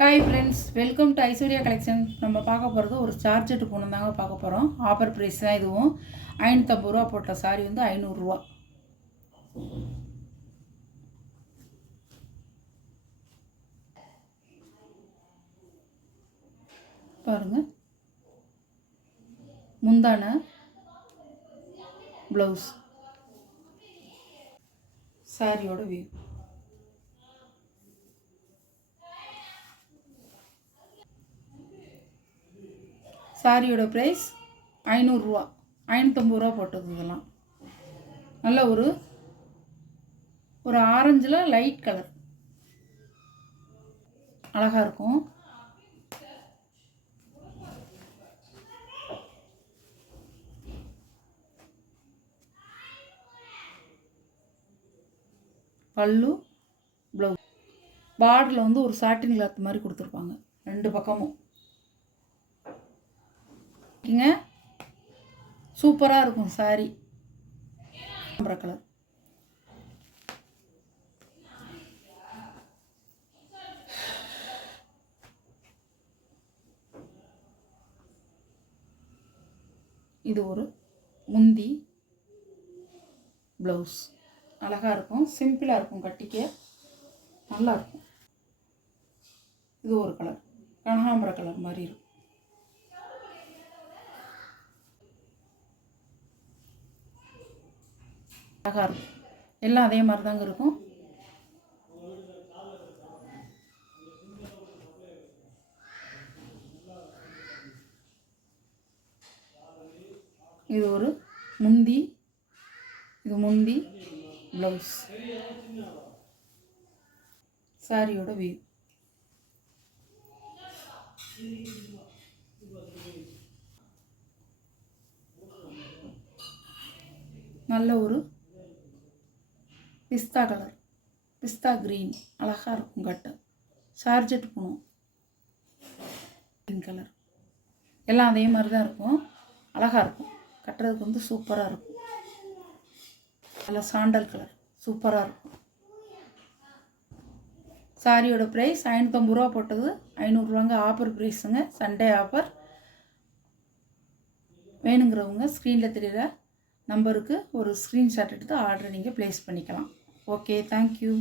Hi friends, welcome to Aishwarya collection. நம்ம பார்க்க போகிறது ஒரு சார்ஜெட்டு பொண்ணு தாங்க பார்க்க போகிறோம். ஆஃபர் ப்ரைஸ் தான் இதுவும். 550 ரூபா போட்ட சாரி வந்து 500 ரூபா. பாருங்கள், முந்தான ப்ளவுஸ், சாரியோட வியூ. சாரியோட ப்ரைஸ் 500 ரூபா. 550 ரூபா போட்டது. இதெல்லாம் நல்ல ஒரு ஆரஞ்சில் லைட் கலர் அழகாக இருக்கும். பல்லு, ப்ளவுஸ், பார்டரில் வந்து ஒரு சாட்டின் கிளாத் மாதிரி கொடுத்துருப்பாங்க ரெண்டு பக்கமும். சூப்பராக இருக்கும் சாரி. கலர், இது ஒரு முந்தி ப்ளவுஸ். அழகாக இருக்கும், சிம்பிளாக இருக்கும், கட்டிக்க நல்லா இருக்கும். இது ஒரு கலர், கனகாம்பர கலர் மாதிரி இருக்கும். அழகாக இருக்கும். எல்லாம் அதே மாதிரி தாங்க இருக்கும். இது ஒரு முந்தி, இது முந்தி ப்ளவுஸ். சாரியோட வியூ. நல்ல ஒரு பிஸ்தா கலர், பிஸ்தா க்ரீன், அழகாக இருக்கும். கட்டு சார்ஜெட் போகணும். பிங்க் கலர், எல்லாம் அதே மாதிரி தான் இருக்கும். அழகாக இருக்கும், கட்டுறதுக்கு வந்து சூப்பராக இருக்கும். நல்ல சாண்டல் கலர், சூப்பராக இருக்கும். சாரியோட ப்ரைஸ் 550 ரூபா போட்டது 500 ரூபாங்க. ஆஃபர் ப்ரைஸுங்க, சண்டே ஆஃபர். வேணுங்கிறவங்க ஸ்க்ரீனில் தெரியுற நம்பருக்கு ஒரு ஸ்க்ரீன்ஷாட் எடுத்து ஆர்டரை நீங்கள் ப்ளேஸ் பண்ணிக்கலாம். Okay, thank you.